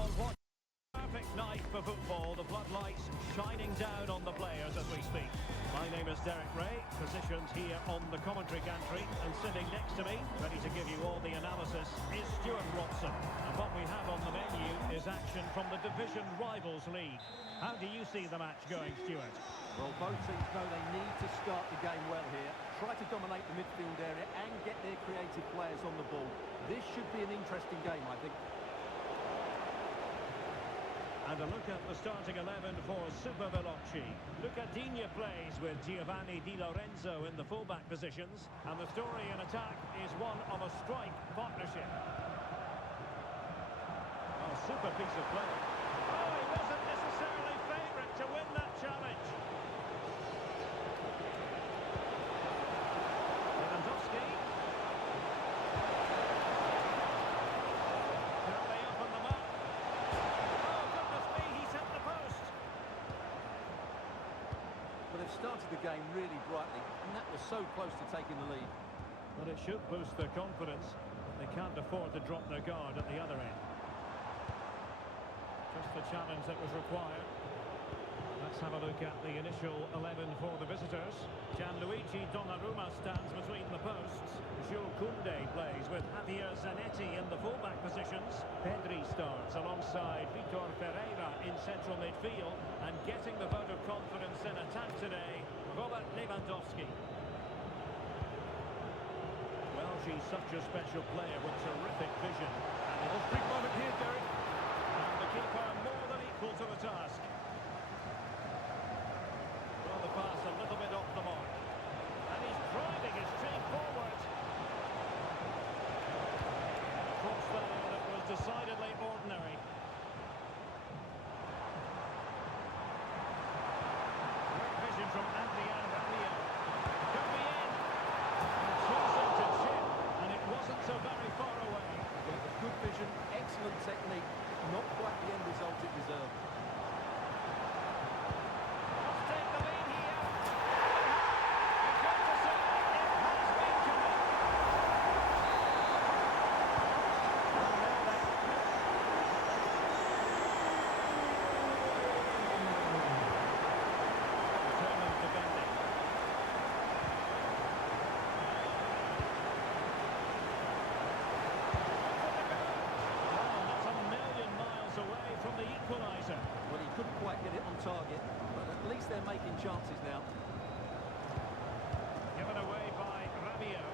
on what perfect night for football. The floodlights shining down on the players as we speak. My name is Derek Ray, positioned here on the commentary gantry, and sitting next to me, ready to give you all the analysis, is Stuart Watson. And what we have on the menu is action from the Division Rivals League. How do you see the match going, Stuart? Well, both teams know they need to start the game well here. Try to dominate the midfield area and get their creative players on the ball. This should be an interesting game, I think. And a look at the starting 11 for Super Veloci. Lucadinha plays with Giovanni Di Lorenzo in the fullback positions. And the story in attack is one of a strike partnership. Oh, super piece of play. Oh, he wasn't necessarily favourite to win that challenge. Lewandowski. Curly up on the mark. Oh, goodness me, he's hit the post. But they've started the game really brightly, and that was so close to taking the lead. But it should boost their confidence. They can't afford to drop their guard at the other end. Just the challenge that was required. Let's have a look at the initial 11 for the visitors. Gianluigi Donnarumma stands between the posts. Jules Koundé plays with Javier Zanetti in the fullback positions. Pedri starts alongside Vitor Ferreira in central midfield. And getting the vote of confidence in attack today, Robert Lewandowski. Well, she's such a special player with terrific vision. And it's a big moment here, Derek. And the keeper more than equal to the task. Well, the pass a little bit off the mark. And he's driving his team forward. Cross there that was decidedly ordinary. Great vision from Adrian Rabiot. Could be in. And choosing to chip. And it wasn't so very far away. Well, it was good vision, excellent technique. Not quite the end result it deserved. Let's take the lead here. You've got to say, it has been coming. Determined defending. That's a million miles away from the equaliser. Well, he couldn't quite get it on target, but at least they're making chances now. Given away by Rabiot.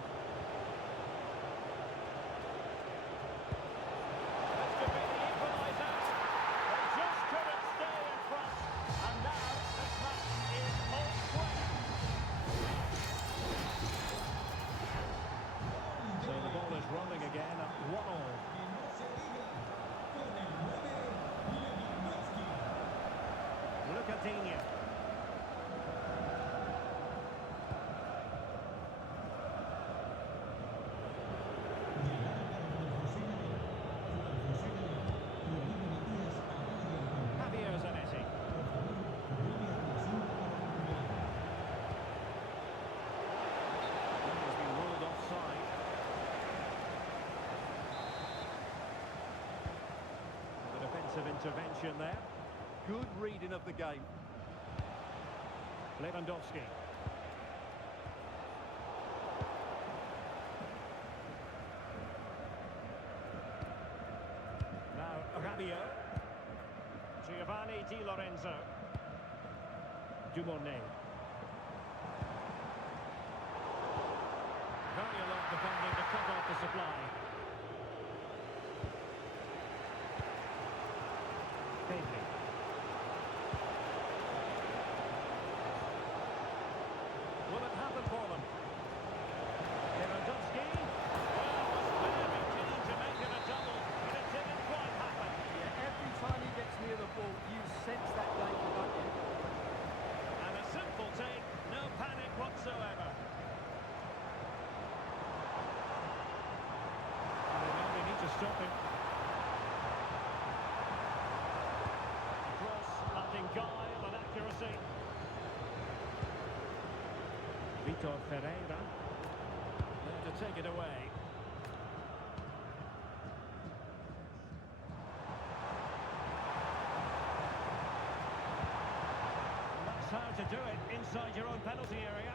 This could be the equaliser. They just couldn't stay in front. And now this match is all square. So the ball is rolling again at 1-1. Lucadinha. Javier Zanetti. He's been ruled offside. The defensive intervention there. Good reading of the game. Lewandowski. Now Rabiot. Giovanni Di Lorenzo. Dumonnet. Very alert defending to cut off the supply. Pedri. Will it happen for them? Lewandowski. Well, was very keen to make it a double, but it didn't quite happen. Yeah, every time he gets near the ball, you sense that danger, don't you? And a simple take, no panic whatsoever. And they know they need to stop him. Cross, lacking guile and accuracy. Vitor Ferreira. There to take it away. to do it inside your own penalty area.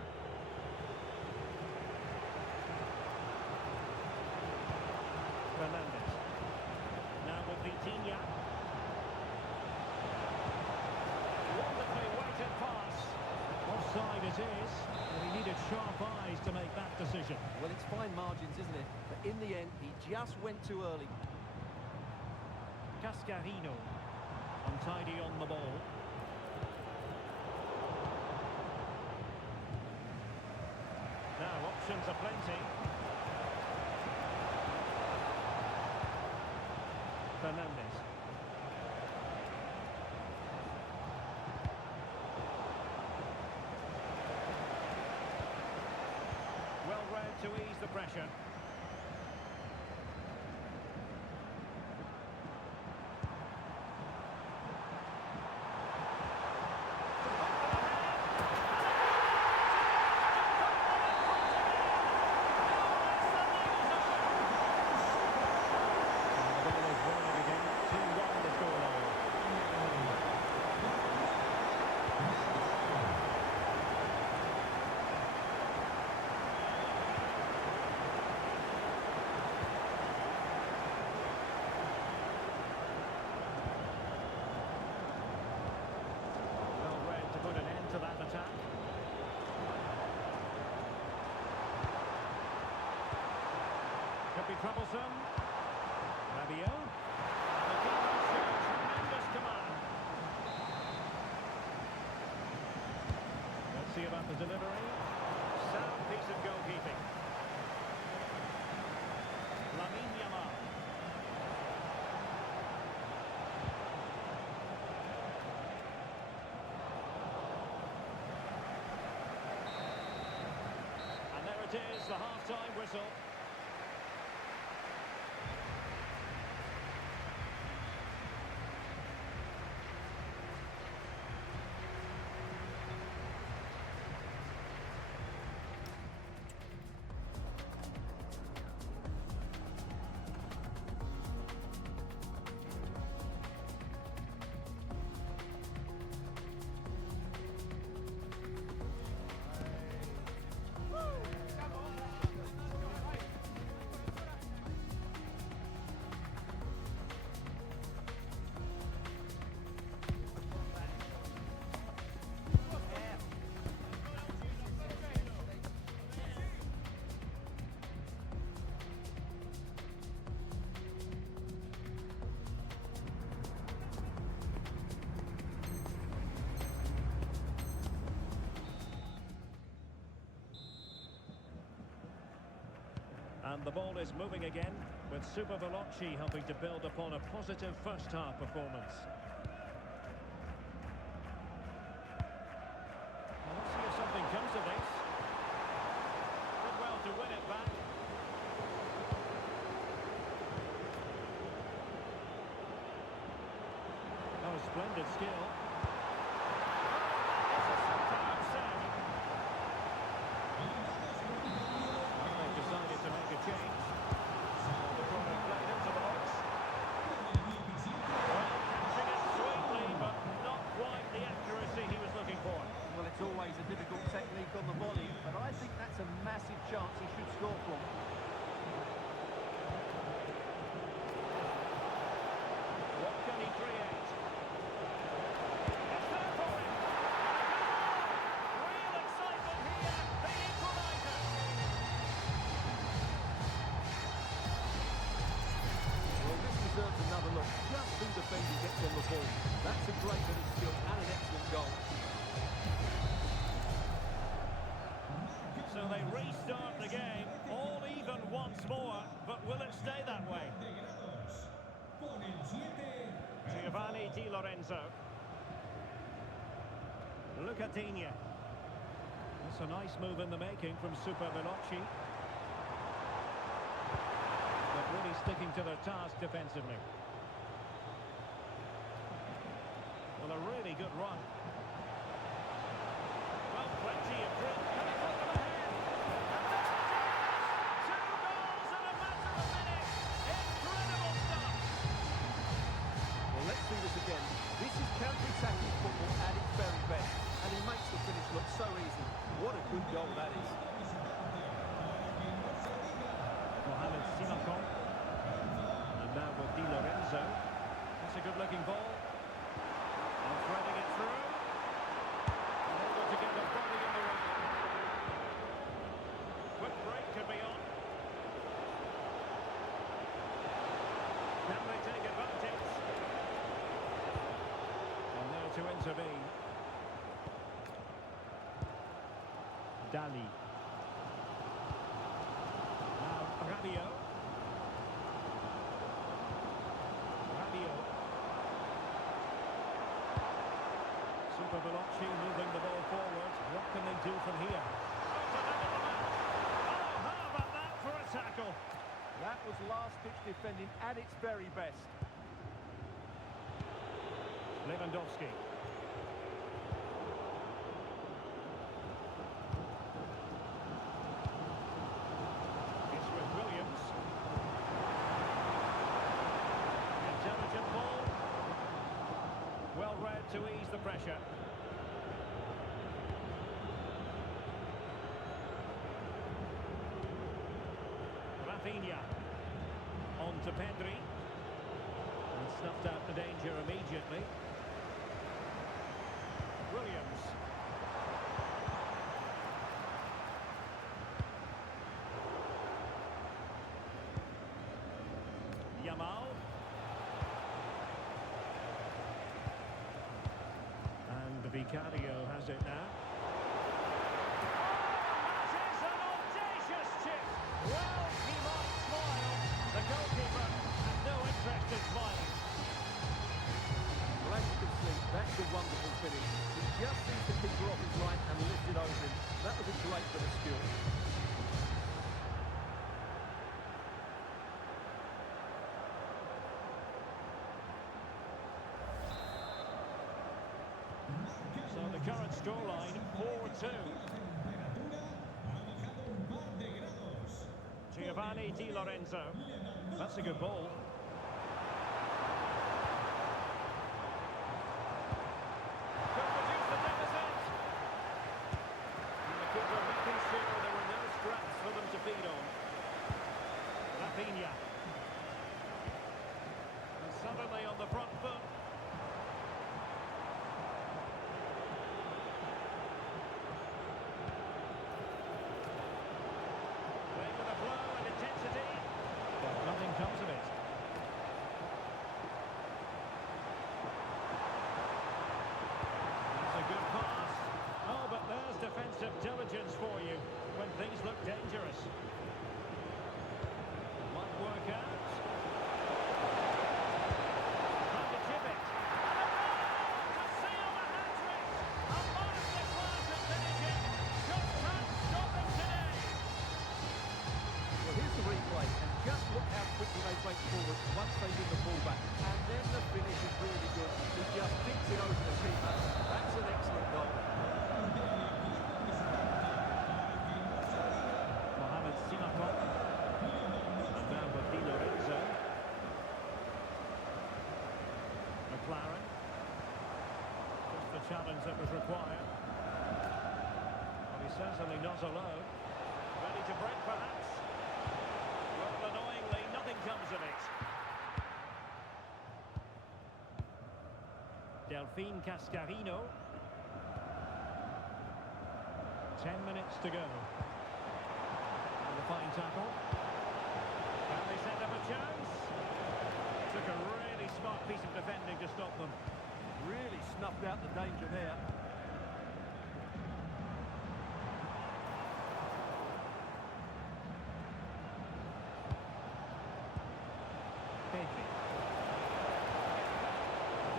Fernandez. Now with Vitinha. Wonderfully weighted pass. Offside it is, but he needed sharp eyes to make that decision. Well, it's fine margins, isn't it? But in the end, he just went too early. Cascarino. Untidy on the ball. Now options are plenty. Fernandez. Well read to ease the pressure. Could be troublesome. Rabiot. The keeper shows tremendous command. Let's see about the delivery. Sound piece of goalkeeping. Lamine Yamal. And there it is, the half-time whistle. And the ball is moving again, with Super Veloci helping to build upon a positive first-half performance. Well, let's see if something comes of this. Did well to win it back. Oh, splendid skill. Always a difficult technique on the volley, but I think that's a massive chance he should score from. What can he create? It's there for him! Real excitement here, the equaliser! Well, this deserves another look. Just who defending gets on the ball. That's a great bit of skill and an excellent goal. So they restart the game, all even once more, but will it stay that way? Giovanni Di Lorenzo. Lucatinha. That's a nice move in the making from Super Veloci. But really sticking to their task defensively. Well, a really good run. Well, plenty of drill coming from them ahead. Let's do this again. This is counter-attacking football at its very best, and he makes the Good goal, that is. Mohamed Simakon. And now with Di Lorenzo. That's a good-looking ball. And threading it through. And able to get the body in the way. Quick break could be on. Can they take advantage? And there to intervene. Dali. Now Rabiot. Super Veloci moving the ball forward. What can they do from here? Oh, how about that for a tackle? That was last-ditch defending at its very best. Lewandowski. It's with Williams. Intelligent ball. Well read to ease the pressure. Rafinha. On to Pedri. And snuffed out the danger immediately. Williams. Yamal. And Vicario has it now. That is an audacious chip. Well, he might smile. The goalkeeper has no interest in smiling. Well, as you can see, that's a wonderful finish. He just sees the keeper off his line and lifts it over him. That was a great bit of skill. So the current scoreline, 4-2. Giovanni Di Lorenzo. That's a good ball. Could reduce the deficit. And the keeper making sure there were no scraps for them to feed on. Rafinha. And suddenly on the front foot. Playing with a flow and intensity. But nothing comes of it. That's a good pass. Oh, but there's defensive diligence for you when things look dangerous. Might work out. Trying to chip it. And a goal to seal the hat-trick. A masterclass at finishing. Just can't stop him today. Well, here's the replay, and just look how quickly they break forward once they win the ball back. And then the finish is really good. He just dinks it over the keeper. That's an excellent goal. Mohamed Simakon. And now with Di Lorenzo. McLaren. Just the challenge that was required. But he's certainly not alone. Ready to break perhaps? Well, annoyingly, nothing comes of it. Delphine Cascarino. 10 minutes to go. And a fine tackle. Can they set up a chance? Took a really smart piece of defending to stop them. Really snuffed out the danger there. Pedri.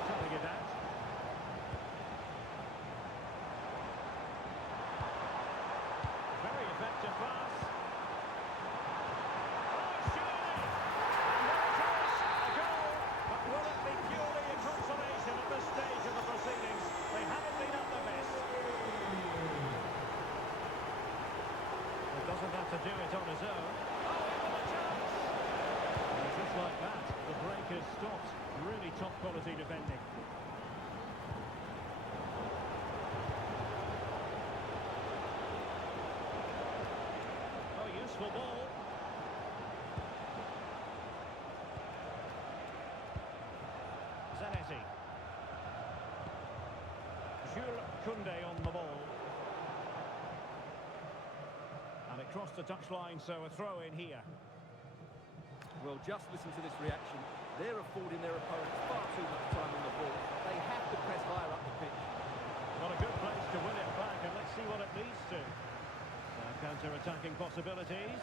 Tapping it out. Very effective pass. Oh, surely! And there it is, a goal. But will it be purely a consolation at this stage of the proceedings? They haven't been at their best. It doesn't have to do it on his own. Oh, into the chance! And just like that, the break has stopped. Really top quality defending. Koundé on the ball. And it crossed the touchline, so a throw in here. Well, just listen to this reaction. They're affording their opponents far too much time on the ball. They have to press higher up the pitch. What a good place to win it back, and let's see what it leads to. Counter-attacking possibilities.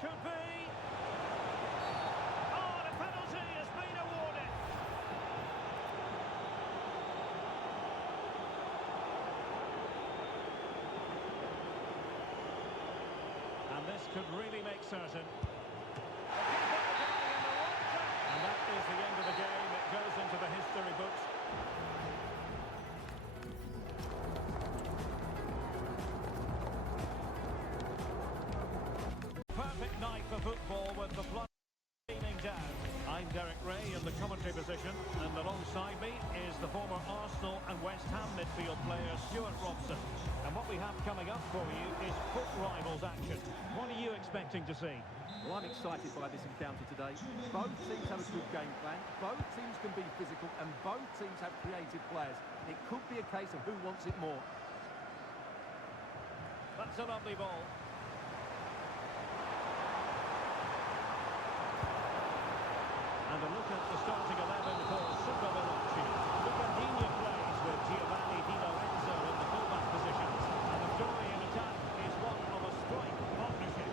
Could be. Oh, and a penalty has been awarded. And this could really make certain. And that is the end of the game. It goes into the history books. Perfect night for football with the blood steaming down. I'm Derek Ray in the commentary position, and alongside me is the former Arsenal and West Ham midfield player Stuart Robson. And what we have coming up for you is foot rivals action. What are you expecting to see? Well, I'm excited by this encounter today. Both teams have a good game plan, both teams can be physical, and both teams have creative players. It could be a case of who wants it more. That's a lovely ball. And a look at the starting 11 for Super Veloci. Lucandinho plays with Giovanni Di Lorenzo in the fullback positions. And the story in attack is one of a strike partnership.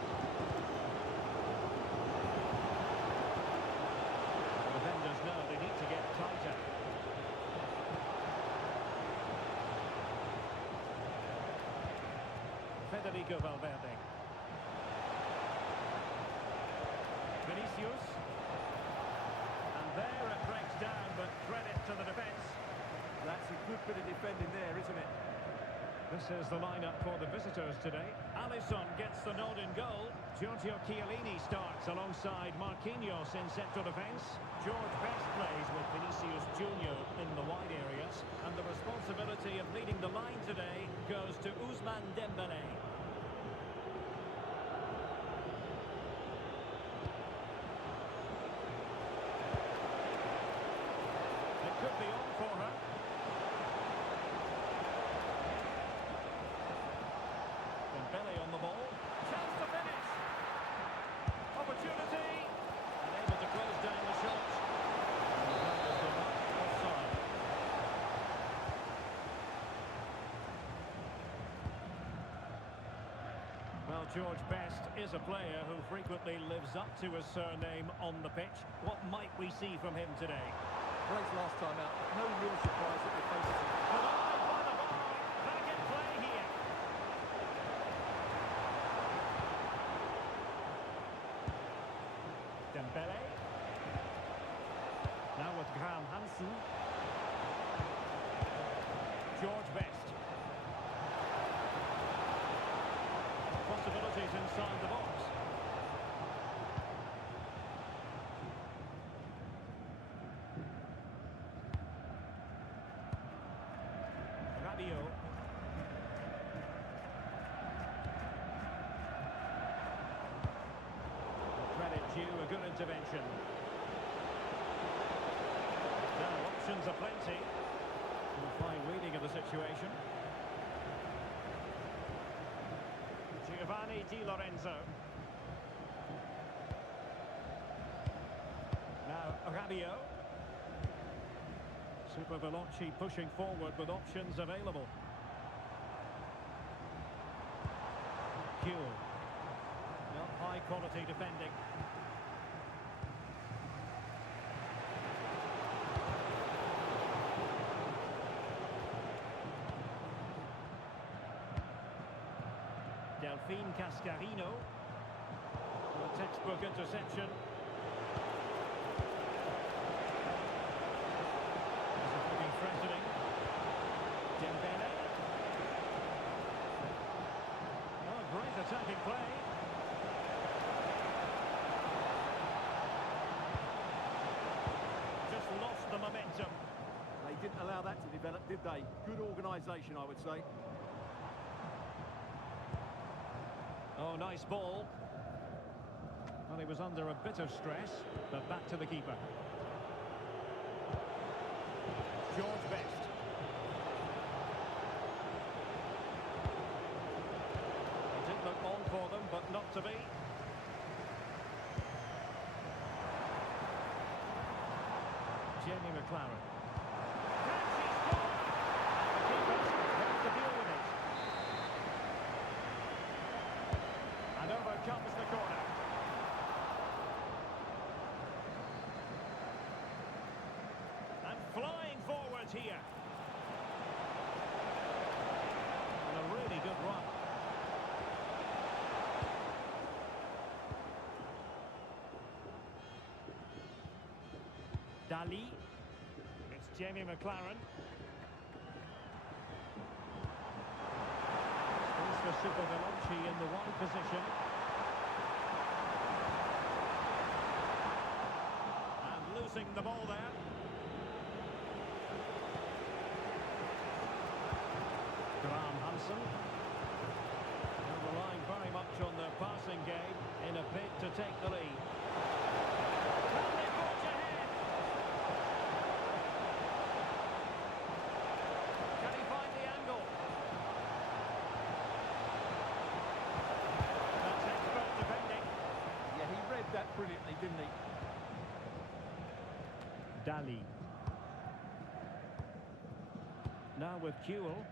The defenders know they need to get tighter. Federico Valverde. Vinicius. There it breaks down, but credit to the defence. That's a good bit of defending there, isn't it? This is the lineup for the visitors today. Alisson gets the nod in goal. Giorgio Chiellini starts alongside Marquinhos in central defence. George Best plays with Vinicius Junior in the wide areas. And the responsibility of leading the line today goes to Ousmane Dembélé. Could be on for her. Dembélé on the ball. Chance to finish. Opportunity. And able to close down the shot. Offside. Well, George Best is a player who frequently lives up to his surname on the pitch. What might we see from him today? Brace last time out, no real surprise that they're focusing. Alive by the ball, back in play here. Dembélé. Now with Graham Hansen. George Best. Possibilities inside the box. Credit due, a good intervention. Now options are plenty. A fine reading of the situation. Giovanni Di Lorenzo. Now Rabiot. Super Veloci pushing forward with options available. Kuhl. Not high quality defending. Delphine Cascarino. A textbook interception. This is looking threatening. Dembélé. Oh, great attacking play. Just lost the momentum. They didn't allow that to develop, did they? Good organisation, I would say. Oh, nice ball. Well, he was under a bit of stress, but back to the keeper. George Best. It did look on for them, but not to be. Jamie McLaren. Can she score? And the keeper has to deal with it. And over comes the corner. And flying forwards here. And a really good run. Dali. It's Jamie McLaren. Space for Super Veloci in the one position. And losing the ball there. Graham Hansen. They're relying very much on their passing game in a bid to take the lead. Can they forge ahead? Can he find the angle? That's expert defending. Yeah, he read that brilliantly, didn't he? Dali. Now with Kewell.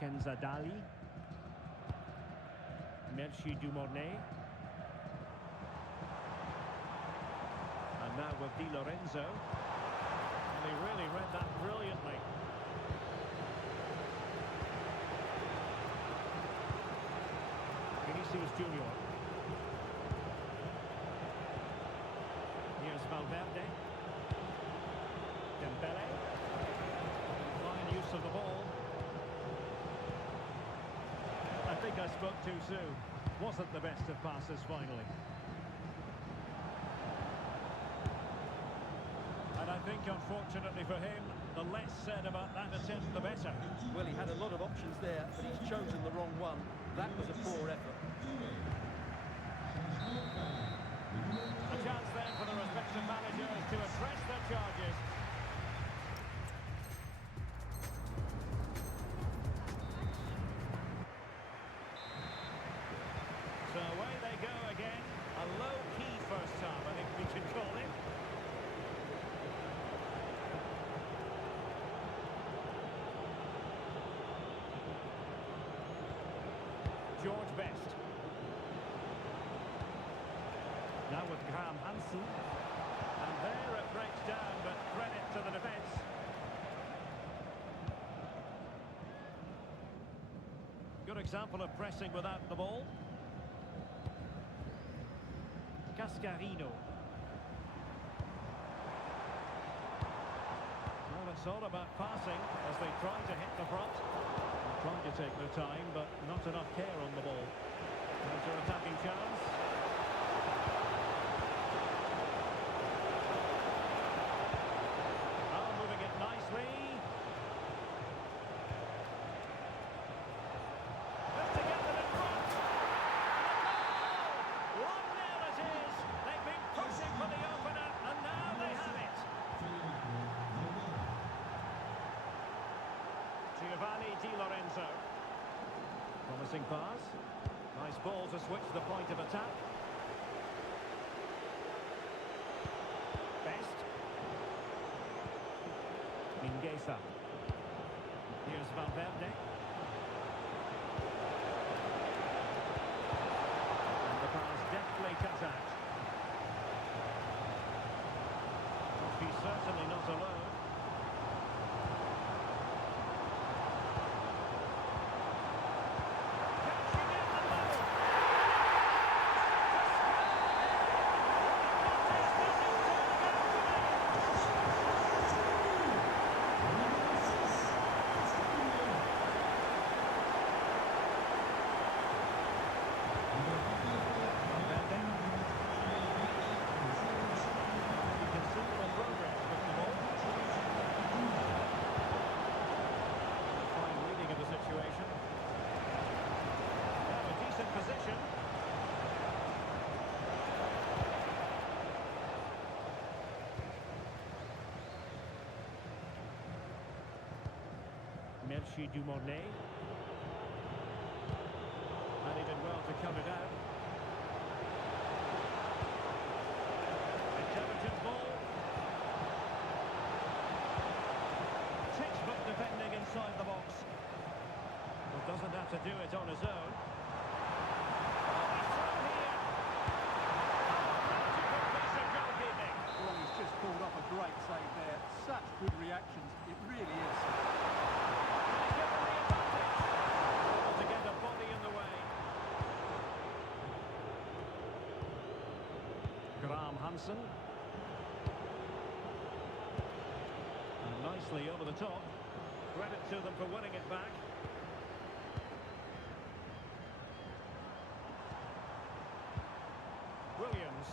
Kenza Dali. Merci Dumornay. And now with Di Lorenzo. And he really read that brilliantly. Vinicius Junior. Here's Valverde. Dembele. Fine use of the ball. I think I spoke too soon. Wasn't the best of passes finally. And I think, unfortunately for him, the less said about that attempt, the better. Well, he had a lot of options there, but he's chosen the wrong one. That was a poor effort. A chance then for the respective managers to address their charges. So away they go again. A low-key first half, I think we can call it. George Best. Now with Graham Hansen. And there it breaks down, but credit to the defence. Good example of pressing without the ball. Cascarino. Well, it's all about passing as they try to hit the front. They're trying to take their time, but not enough care on the ball. There's their attacking chance. Oh, moving it nicely. Just to get them in front. And a goal! 1-0 it is. They've been pushing for the opener, and now they have it. Giovanni Di Lorenzo. Promising pass. Nice ball to switch the point of attack. Best. Mingueza. Here's Valverde. And the pass deftly cut out. He's certainly not alone. FC Dumornay. And he did well to cut it out. Intelligent ball. Textbook defending inside the box. Well, doesn't have to do it on his own. Well, he's just pulled off a great save there. Such good reactions, it really is. Able to get the body in the way. Graham Hansen. And nicely over the top. Credit to them for winning it back. Williams.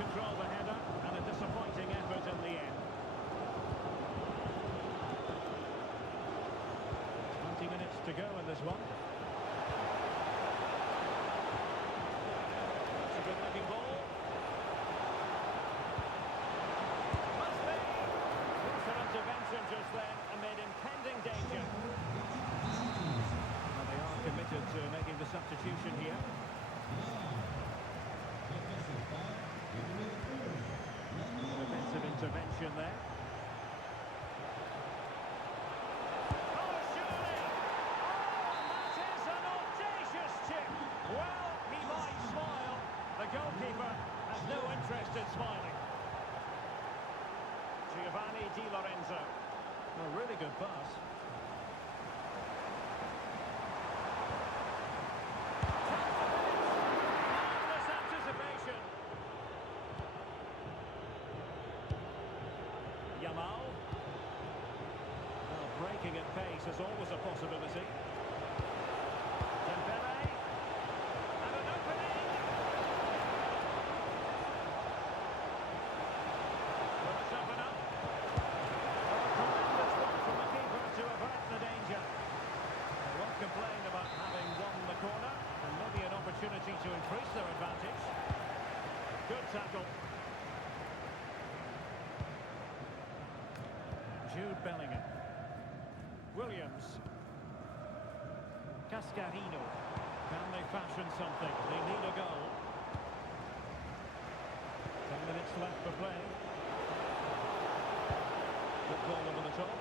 Control the header, and a disappointing effort in the end. 20 minutes to go in this one. It's a good-looking ball. Must be. For intervention just then amid impending danger. And they are committed to making the substitution here. Defensive intervention there. Oh, surely! Oh, that is an audacious chip! Well, he might smile. The goalkeeper has no interest in smiling. Giovanni Di Lorenzo. A really good pass. Marvellous anticipation. Yamal. Well, breaking at pace is always a possibility. Dembele. And an opening. Will it open up? Tremendous work from the keeper to avert the danger. They won't complain about having won the corner, and maybe an opportunity to increase their advantage. Good tackle. Jude Bellingham. Williams. Cascarino. Can they fashion something? They need a goal. 10 minutes left for play. Good ball over the top.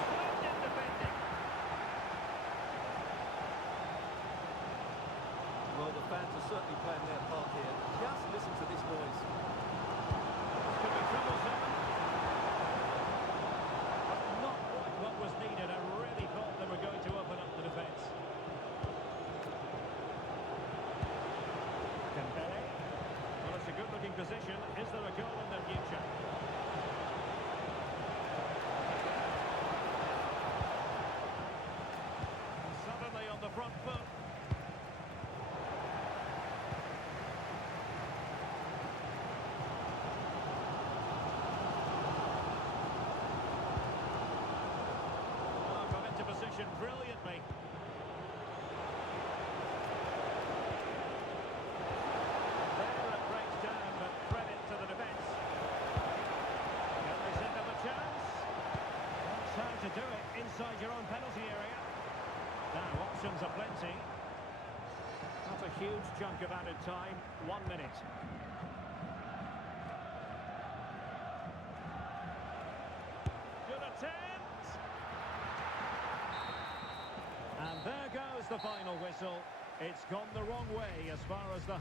Splendid defending. Well, the fans are certainly playing their part here. Just listen to this noise. Could be troublesome. But not quite what was needed. I really thought they were going to open up the defence. Dembele. Well, it's a good-looking position. Is there a goal in their future? And suddenly on the front foot. Position brilliantly. There it breaks down, but credit to the defence. Can they set up a chance? That's how to do it inside your own penalty area. Now, options are plenty. Not a huge chunk of added time. 1 minute. Good attempt. And there goes the final whistle. It's gone the wrong way as far as the...